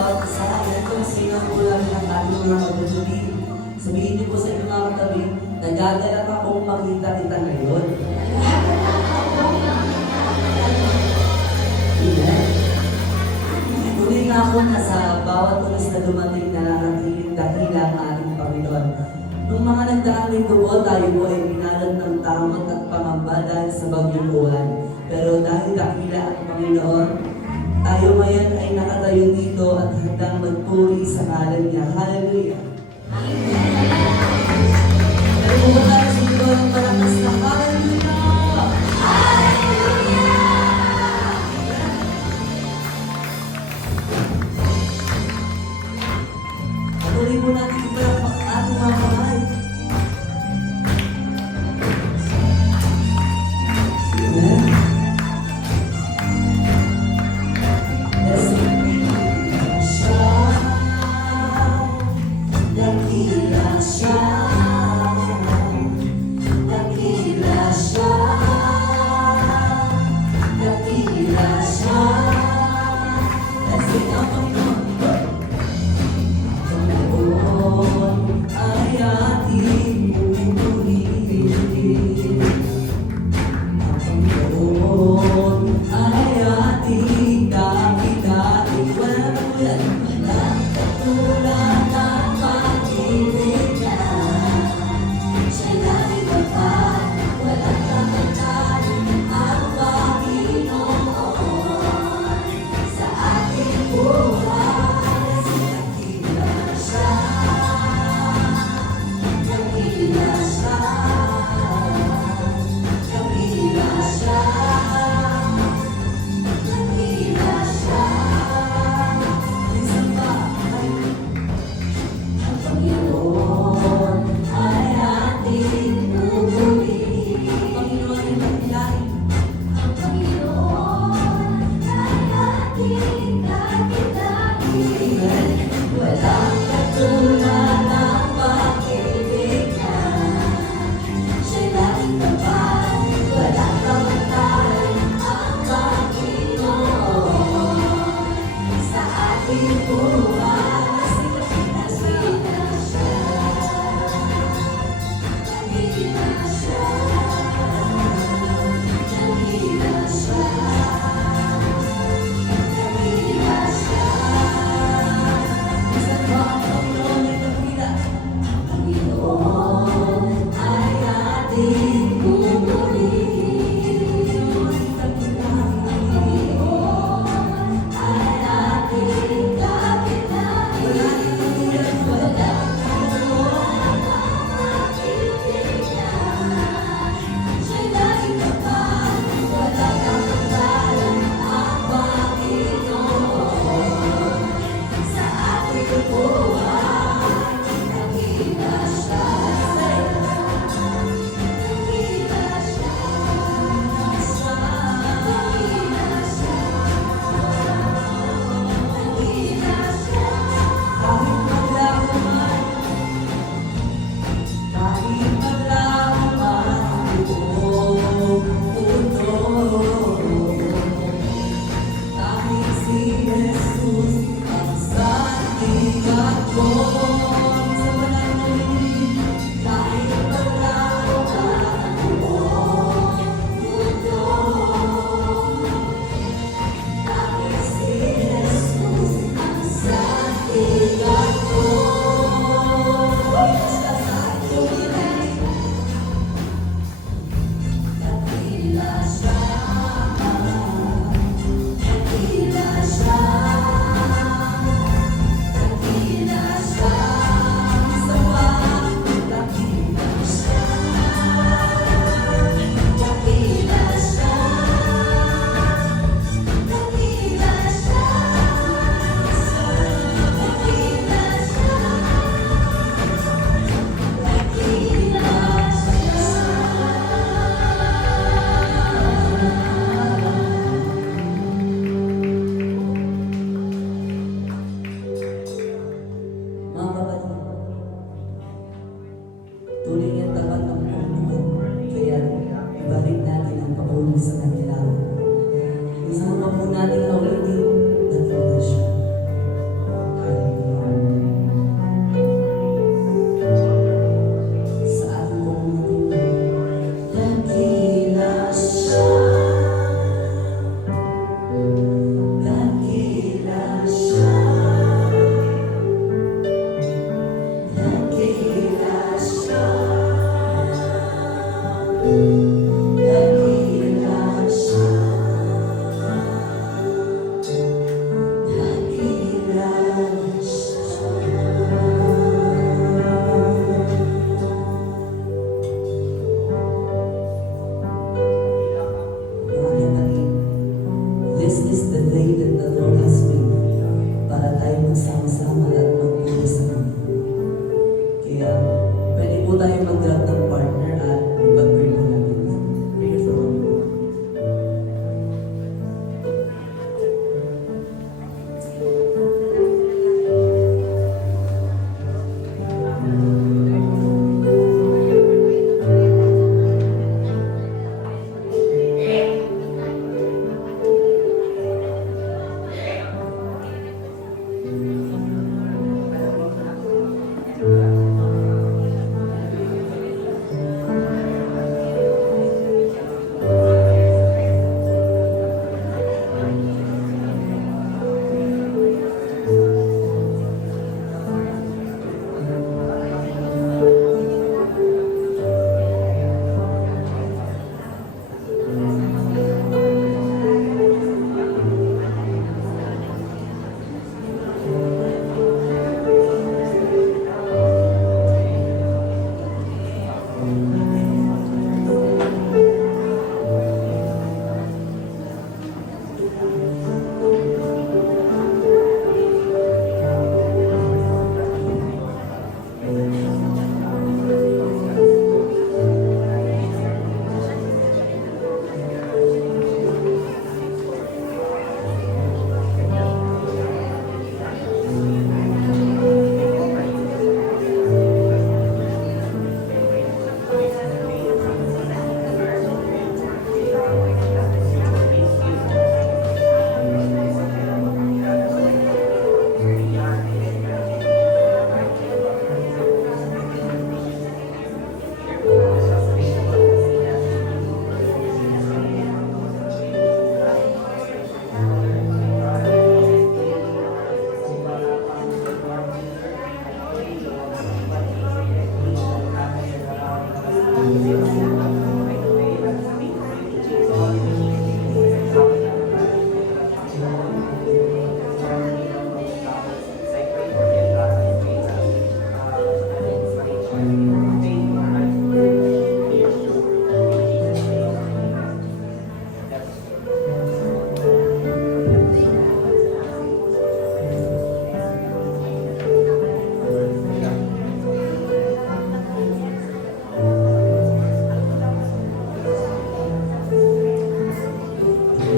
bawat isa. Ito sa inyo po lang ng ating mga magduduli. Sabihin niyo po sa inyong mga katabi, nagagalak akong makita kita ngayon. Amen. Tuloy na ako na sa bawat ulis na dumating na nanatiling dakila ang ating Panginoon. Nung mga nagdaang linggo po, tayo po ay pinalad ng tamot at pangamba dahil sa bagyong Uwan. Pero dahil dakila ang Panginoon, tayo ngayon ay nakatayo dito at handang magpuri sa ngalan niya. Hallelujah! Pero kung tayo sa dito ng malakas na Hallelujah! Patuloy po natin ipalakpak ang ating mga kamay. Amen. Dakila siya,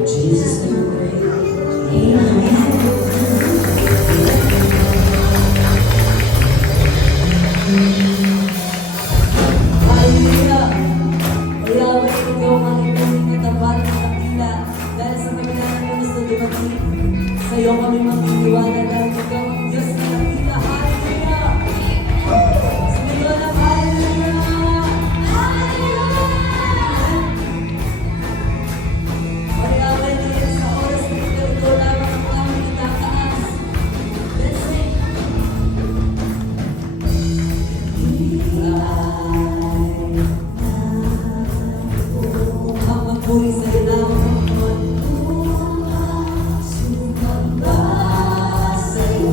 Jesus name we pray. Amen. Hallelujah! Kaya ba ikaw ang inyong katapat na kapila dahil sa kabila ng gusto dumating sa iyo kami magtitiwala dahil ikaw ang Diyos na kapila. Hallelujah! Sabi ko na hallelujah! Kaya ba din sa oras na ito lamang ang aming itataas. Let's sing! Puri sa ilaw ng buwan. Sumamba sa iyo.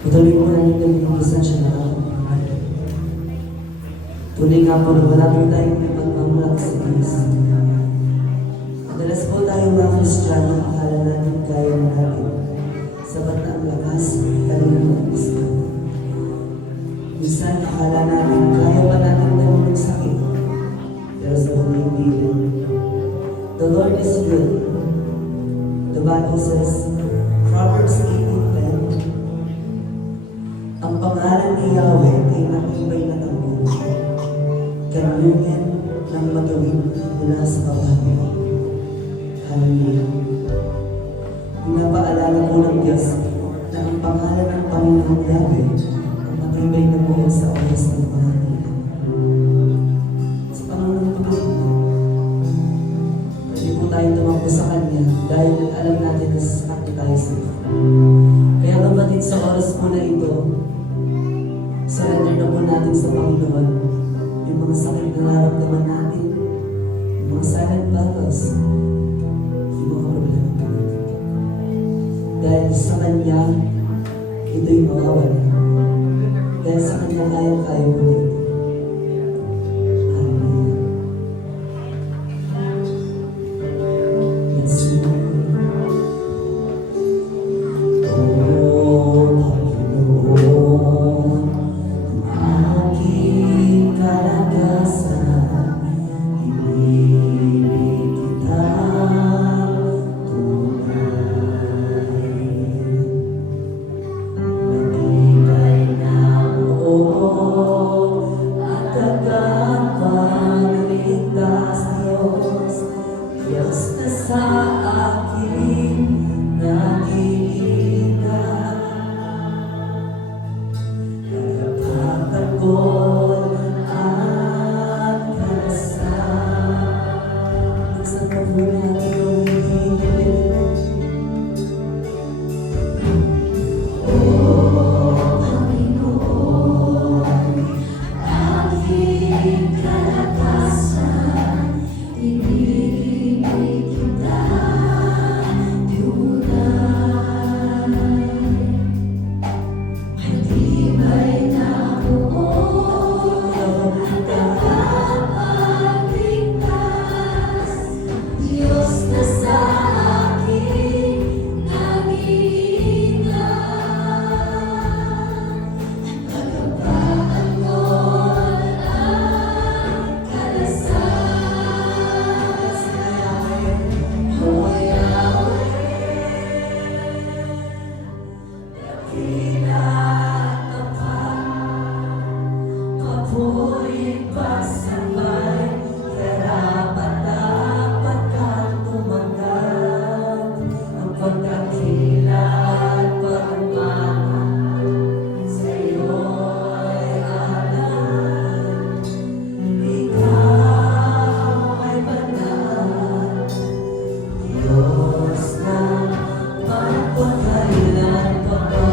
Patuloy po natin na binubusan siya ng ating Panginoon. Tunay nga po na wala po tayong may pagmamulat sa Diyos. Madalas po tayo mga Kristiyano, akala natin kaya na natin. Sabat na ang lakas, talino at gusto. Minsan, akala natin kaya pa natin gawin ng sakit. Pero sa mga hindi rin. The Lord is good. The Bible says, Proverbs 18:10, ang pangalan ni Yahweh ay matibay na tanggulo. Karunungan ng magawin mula sa paghabi. Hallelujah. Pinapaalala po ng Diyos na ang pangalan ng Panginoong Yahweh ang matibay na buo sa oras ng paghabi. Sa Panginoong paghabi, pwede po tayo tumakbo sa Kanya dahil alam natin na sakit tayo sa Iyo. Kaya kapatid, sa oras po na ito, surrender na po natin sa Panginoon yung mga sakit na nararamdaman natin, yung mga silent battles, yung mga problema natin. Dahil sa Kanya, ito'y mawawala. Dahil sa Kanya, kaya mo na ito. Hallelujah. Let's sing. Sa akin nag-iingat, nagpapatanggol at kalasan. Buksan ka po natin ang hihigit. Oh, Panginoon, aking kalakasan, ako'y pasabay, karapat-dapat kang tumanggap. Ang pagkakila at pagmamahal sa'yo'y alam. Ikaw ay banal, Diyos na magpakailan pa ba?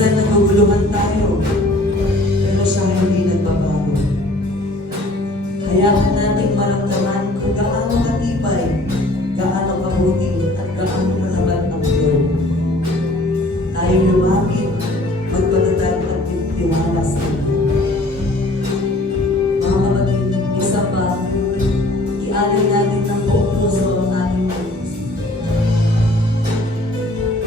Minsan naguguluhan tayo, pero siya hindi nagbabago. Hayaan nating maramdaman kung gaano katibay, gaano kabuti, at gaano katapat ang Lord. Tayo lumapit, magpatatag at tiwala sa Kanya. Mga kapatid, isa pa, ialay natin ng buong puso ang ating puso.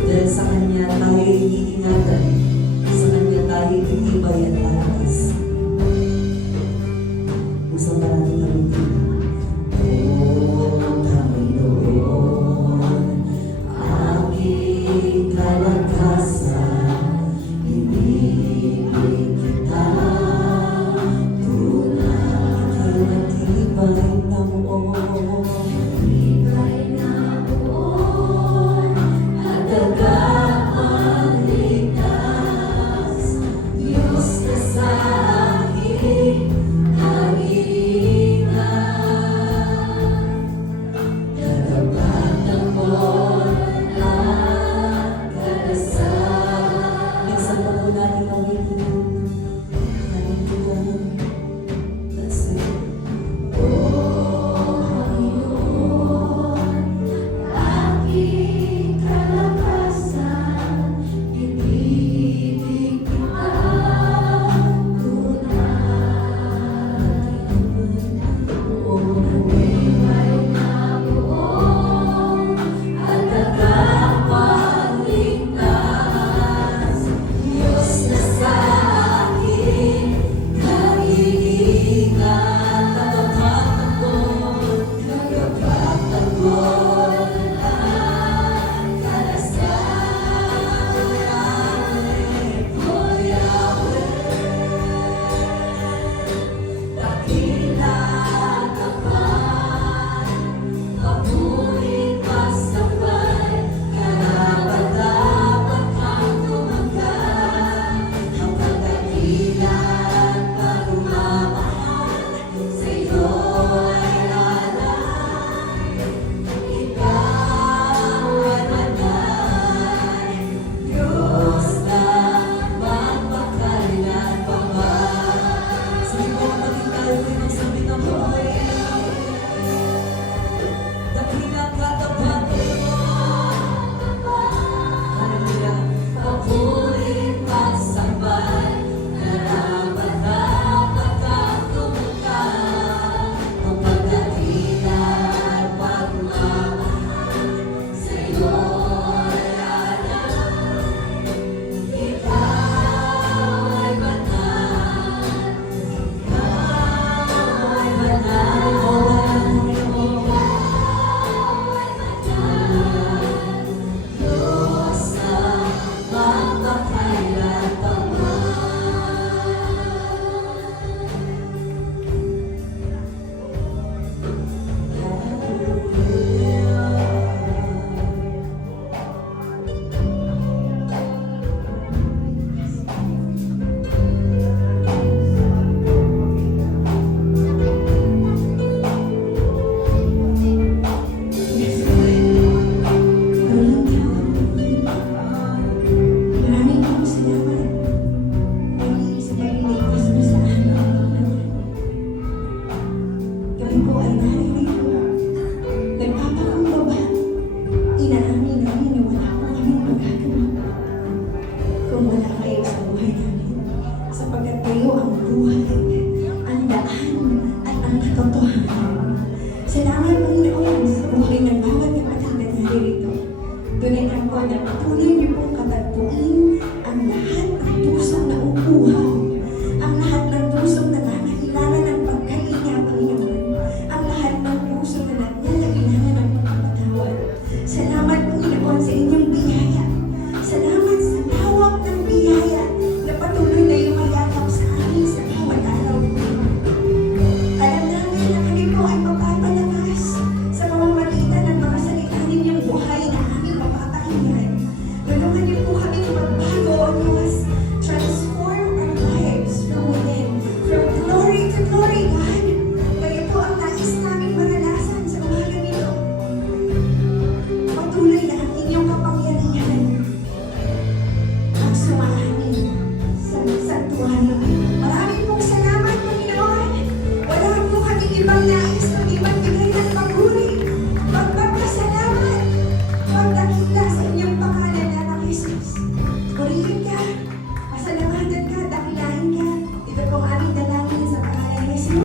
Dahil sa Kanya tayo iingatan, sa Kanya tayo itibay at alakas. Isang parating kami O Panginoon, aking kalakasan, ibigin kita, tunay kay matibay na buon. Matibay na buon, at tagapagligtas, Diyos na sa akin, Salamat Panginoon sa buhay ng bawat kapatid na naririto. Tunay ko na patuloy niyo pong katagpuin ang lahat ng